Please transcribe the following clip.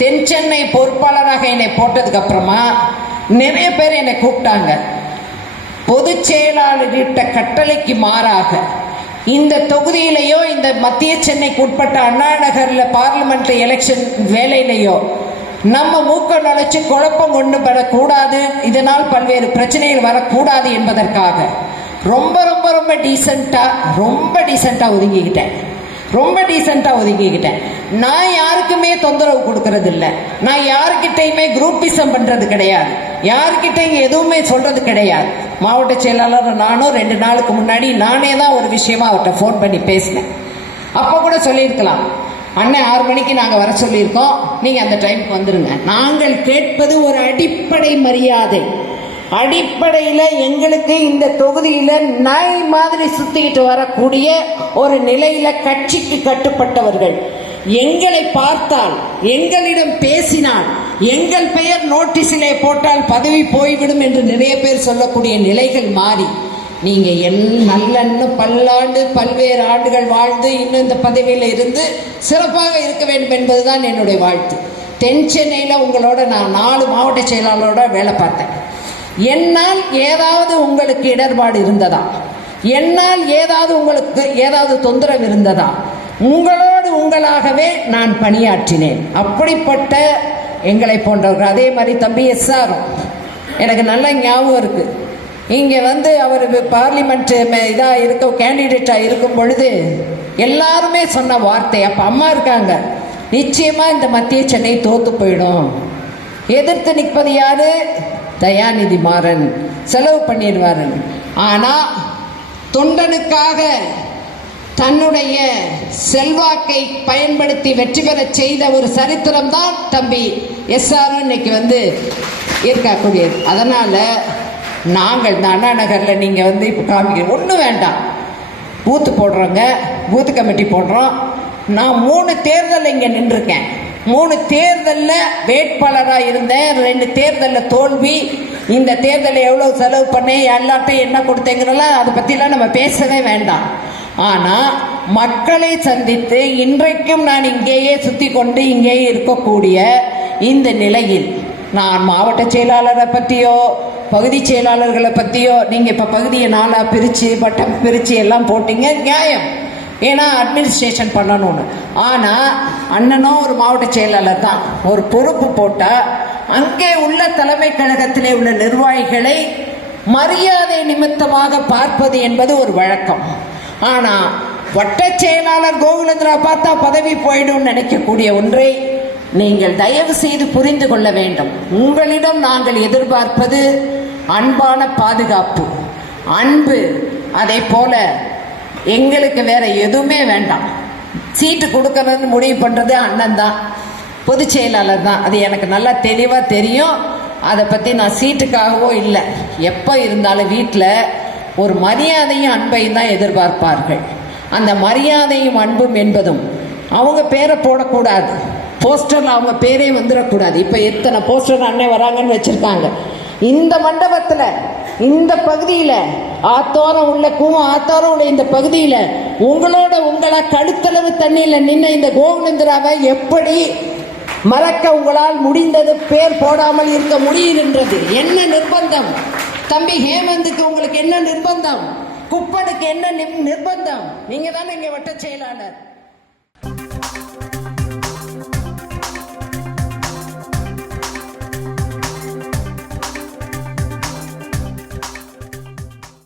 தென் சென்னை பொறுப்பாளராக என்னை போட்டதுக்கு அப்புறமா நிறைய பேர் என்னை கூப்பிட்டாங்க. பொதுச் செயலாளர்கிட்ட கட்டளைக்கு மாறாக இந்த தொகுதியிலேயோ இந்த மத்திய சென்னைக்கு உட்பட்ட அண்ணா நகர்ல பார்லிமெண்ட் எலெக்ஷன் வேலையிலேயோ நம்ம மூக்க நுழைச்சு குழப்பம் கொண்டு வரக்கூடாது, இதனால் பல்வேறு பிரச்சனைகள் வரக்கூடாது என்பதற்காக ரொம்ப ரொம்ப ரொம்ப டீசெண்டா ஒதுங்கிக்கிட்டேன். நான் யாருக்குமே தொந்தரவு கொடுக்கறது இல்லை, நான் யாருக்கிட்டையுமே குரூப்பிசம் பண்றது கிடையாது, யாருக்கிட்டையும் எதுவுமே சொல்றது கிடையாது. மாவட்ட செயலாளர் நானும் 2 நாளுக்கு முன்னாடி நானே தான் ஒரு விஷயமா அவர்கிட்ட ஃபோன் பண்ணி பேசினேன். அப்போ கூட சொல்லியிருக்கலாம், அண்ணன் 6 மணிக்கு நாங்கள் வர சொல்லியிருக்கோம், நீங்கள் அந்த டைமுக்கு வந்துடுங்க. நாங்கள் கேட்பது ஒரு அடிப்படை மரியாதை. அடிப்படையில் எங்களுக்கு இந்த தொகுதியில் நாய் மாதிரி சுத்திக்கிட்டு வரக்கூடிய ஒரு நிலையில கட்சிக்கு கட்டுப்பட்டவர்கள் எங்களை பார்த்தால், எங்களிடம் பேசினால், எங்கள் பெயர் நோட்டீஸிலே போட்டால் பதவி போய்விடும் என்று நிறைய பேர் சொல்லக்கூடிய நிலைகள் மாறி நீங்க நல்ல பல்லாண்டு பல்வேறு ஆண்டுகள் வாழ்ந்து இன்னும் இந்த பதவியில் இருந்து சிறப்பாக இருக்க வேண்டும் என்பதுதான் என்னுடைய வாழ்த்து. தென் சென்னையில் உங்களோட நான் 4 மாவட்ட செயலாளரோட வேலை பார்த்தேன். என்னால் ஏதாவது உங்களுக்கு இடர்பாடு இருந்ததா, என்னால் ஏதாவது உங்களுக்கு ஏதாவது தொந்தரவு இருந்ததா, உங்களோடு உங்களாகவே நான் பணியாற்றினேன். அப்படிப்பட்ட எங்களை போன்றவர்கள். அதே மாதிரி தம்பி SR எனக்கு நல்ல ஞாபகம் இருக்கு. இங்கே அவர் பார்லிமெண்ட் கேண்டிடேட்டாக இருக்கும் பொழுது எல்லாருமே சொன்ன வார்த்தை, அப்போ அம்மா இருக்காங்க, நிச்சயமா இந்த மத்திய சென்னை தோத்து போயிடும், எதிர்த்து நிற்பது யாரு, தயாநிதி மாறன், செலவு பண்ணிடுவாரு. ஆனா தொண்டனுக்காக தன்னுடைய செல்வாக்கை பயன்படுத்தி வெற்றி பெற செய்த ஒரு சரித்திரம் தான் தம்பி SR இன்னைக்கு இருக்கக்கூடியது. அதனால நாங்கள் இந்த அண்ணா நகர்ல நீங்க இப்போ காமிக்க ஒன்றும் வேண்டாம், பூத்து போடுறோங்க, பூத்து கமிட்டி போடுறோம். நான் 3 தேர்தல் இங்கே நின்றுருக்கேன். 3 தேர்தலில் வேட்பாளராக இருந்தேன், 2 தேர்தலில் தோல்வி. இந்த தேர்தலில் எவ்வளோ செலவு பண்ணேன், எல்லாத்தையும் என்ன கொடுத்தேங்கிறலாம் அதை பற்றிலாம் நம்ம பேசவே வேண்டாம். ஆனால் மக்களை சந்தித்து இன்றைக்கும் நான் இங்கேயே சுற்றி கொண்டு இங்கேயே இருக்கக்கூடிய இந்த நிலையில் நான் மாவட்ட செயலாளரை பற்றியோ பகுதி செயலாளர்களை பற்றியோ, நீங்கள் இப்போ பகுதியை 4ஆக பிரித்து வட்டம் பிரித்து எல்லாம் போட்டீங்க, நியாயம், ஏன்னா அட்மினிஸ்ட்ரேஷன் பண்ணணும்னு. ஆனால் அண்ணனும் ஒரு மாவட்ட செயலாளர் தான். ஒரு பொறுப்பு போட்டால் அங்கே உள்ள தலைமை கழகத்திலே உள்ள நிர்வாகிகளை மரியாதை நிமித்தமாக பார்ப்பது என்பது ஒரு வழக்கம். ஆனால் வட்ட செயலாளர் கோகுலேந்திரா பார்த்தா பதவி போயிடும் நினைக்கக்கூடிய ஒன்றை நீங்கள் தயவு செய்து புரிந்து கொள்ள வேண்டும். உங்களிடம் நாங்கள் எதிர்பார்ப்பது அன்பான பாதுகாப்பு, அன்பு. அதே போல எங்களுக்கு வேற எதுவுமே வேண்டாம். சீட்டு கொடுக்கறதுன்னு முடிவு பண்றது அண்ணன் தான், பொதுச் செயலாளர் தான். அது எனக்கு நல்லா தெளிவாக தெரியும். அதை பற்றி நான் சீட்டுக்காகவோ இல்லை, எப்போ இருந்தாலும் வீட்டில் ஒரு மரியாதையும் அன்பையும் தான் எதிர்பார்ப்பார்கள். அந்த மரியாதையும் அன்பும் என்பதும் அவங்க பேரை போடக்கூடாது, போஸ்டரில் அவங்க பேரே வந்துடக்கூடாது. இப்போ எத்தனை போஸ்டர் அண்ணன் வராங்கன்னு வச்சுருக்காங்க. இந்த மண்டபத்தில், இந்த பகுதியில், ஆத்தோரம் உள்ள ஆத்தோரம் உள்ள இந்த பகுதியில் உங்களை கழுத்தளவு தண்ணியில் நின்ன இந்த கோகுலேந்திராவை எப்படி மறக்க உங்களால் முடிந்தது? பேர் போடாமல் இருக்க முடியுகின்றது. என்ன நிர்பந்தம்? தம்பி ஹேமந்துக்கு உங்களுக்கு என்ன நிர்பந்தம்? குப்பனுக்கு என்ன நிர்பந்தம்? நீங்க தானே இங்க வட்ட செயலாளர்.